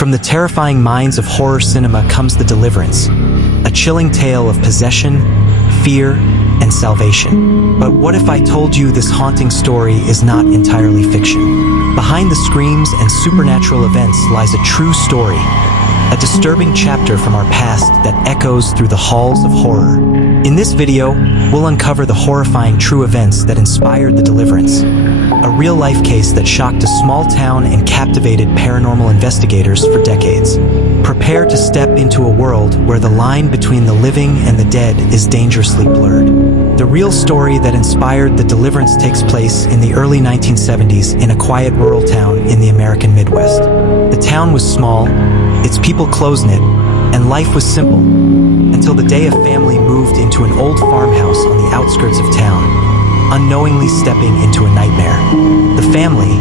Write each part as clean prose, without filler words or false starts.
From the terrifying minds of horror cinema comes The Deliverance, a chilling tale of possession, fear, and salvation. But what if I told you this haunting story is not entirely fiction? Behind the screams and supernatural events lies a true story, a disturbing chapter from our past that echoes through the halls of horror. In this video, we'll uncover the horrifying true events that inspired The Deliverance, a real-life case that shocked a small town and captivated paranormal investigators for decades. Prepare to step into a world where the line between the living and the dead is dangerously blurred. The real story that inspired The Deliverance takes place in the early 1970s in a quiet rural town in the American Midwest. The town was small, its people close-knit, and life was simple, until the day a family moved into an old farmhouse on the outskirts of town, unknowingly stepping into a nightmare. The family,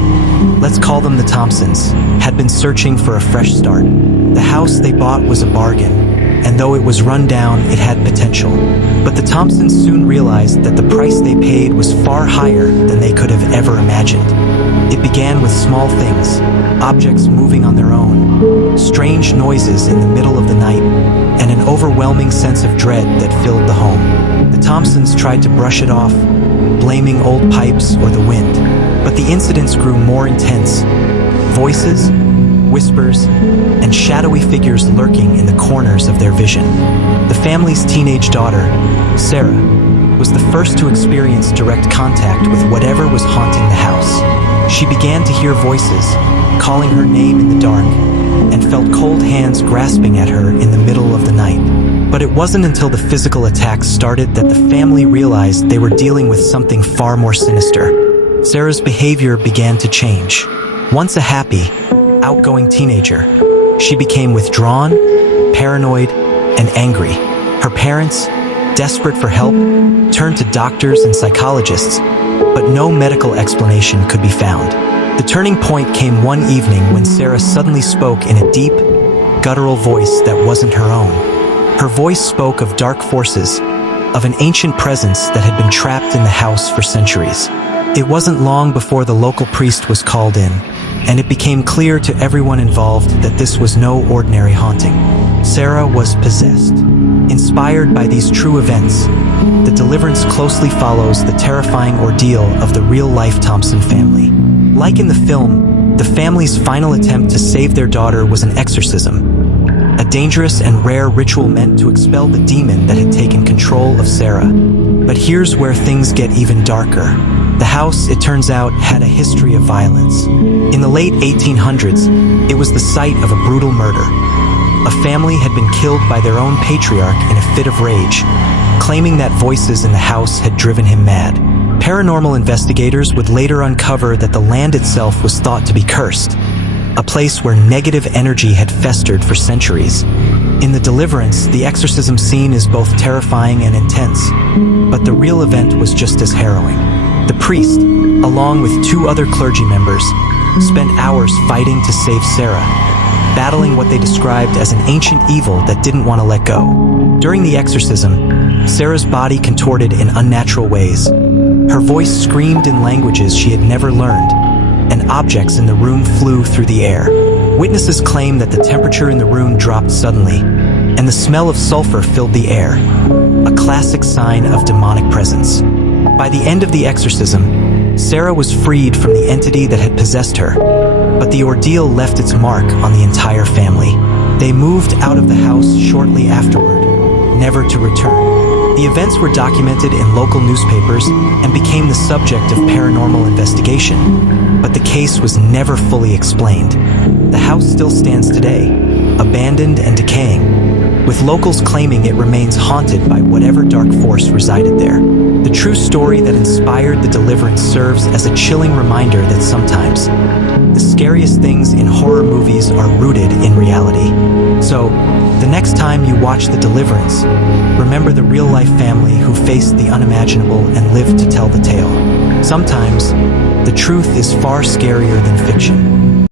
let's call them the Thompsons, had been searching for a fresh start. The house they bought was a bargain, and though it was run down, it had potential. But the Thompsons soon realized that the price they paid was far higher than they could have ever imagined. It began with small things, objects moving on their own, strange noises in the middle of the night, and an overwhelming sense of dread that filled the home. The Thompsons tried to brush it off, blaming old pipes or the wind, but the incidents grew more intense. Voices, whispers, and shadowy figures lurking in the corners of their vision. The family's teenage daughter, Sarah, was the first to experience direct contact with whatever was haunting the house. She began to hear voices, calling her name in the dark, and felt cold hands grasping at her in the middle of the night. But it wasn't until the physical attacks started that the family realized they were dealing with something far more sinister. Sarah's behavior began to change. Once a happy, outgoing teenager, she became withdrawn, paranoid, and angry. Her parents, desperate for help, turned to doctors and psychologists, but no medical explanation could be found. The turning point came one evening when Sarah suddenly spoke in a deep, guttural voice that wasn't her own. Her voice spoke of dark forces, of an ancient presence that had been trapped in the house for centuries. It wasn't long before the local priest was called in, and it became clear to everyone involved that this was no ordinary haunting. Sarah was possessed. Inspired by these true events, The Deliverance closely follows the terrifying ordeal of the real-life Thompson family. Like in the film, the family's final attempt to save their daughter was an exorcism, a dangerous and rare ritual meant to expel the demon that had taken control of Sarah. But here's where things get even darker. The house, it turns out, had a history of violence. In the late 1800s, it was the site of a brutal murder. A family had been killed by their own patriarch in a fit of rage, claiming that voices in the house had driven him mad. Paranormal investigators would later uncover that the land itself was thought to be cursed, a place where negative energy had festered for centuries. In The Deliverance, the exorcism scene is both terrifying and intense, but the real event was just as harrowing. The priest, along with two other clergy members, spent hours fighting to save Sarah, battling what they described as an ancient evil that didn't want to let go. During the exorcism, Sarah's body contorted in unnatural ways. Her voice screamed in languages she had never learned, and objects in the room flew through the air. Witnesses claim that the temperature in the room dropped suddenly, and the smell of sulfur filled the air, a classic sign of demonic presence. By the end of the exorcism, Sarah was freed from the entity that had possessed her, but the ordeal left its mark on the entire family. They moved out of the house shortly afterward, never to return. The events were documented in local newspapers and became the subject of paranormal investigation, but the case was never fully explained. The house still stands today, abandoned and decaying, with locals claiming it remains haunted by whatever dark force resided there. The true story that inspired The Deliverance serves as a chilling reminder that sometimes the scariest things in horror movies are rooted in reality. So, the next time you watch The Deliverance, remember the real-life family who faced the unimaginable and lived to tell the tale. Sometimes, the truth is far scarier than fiction.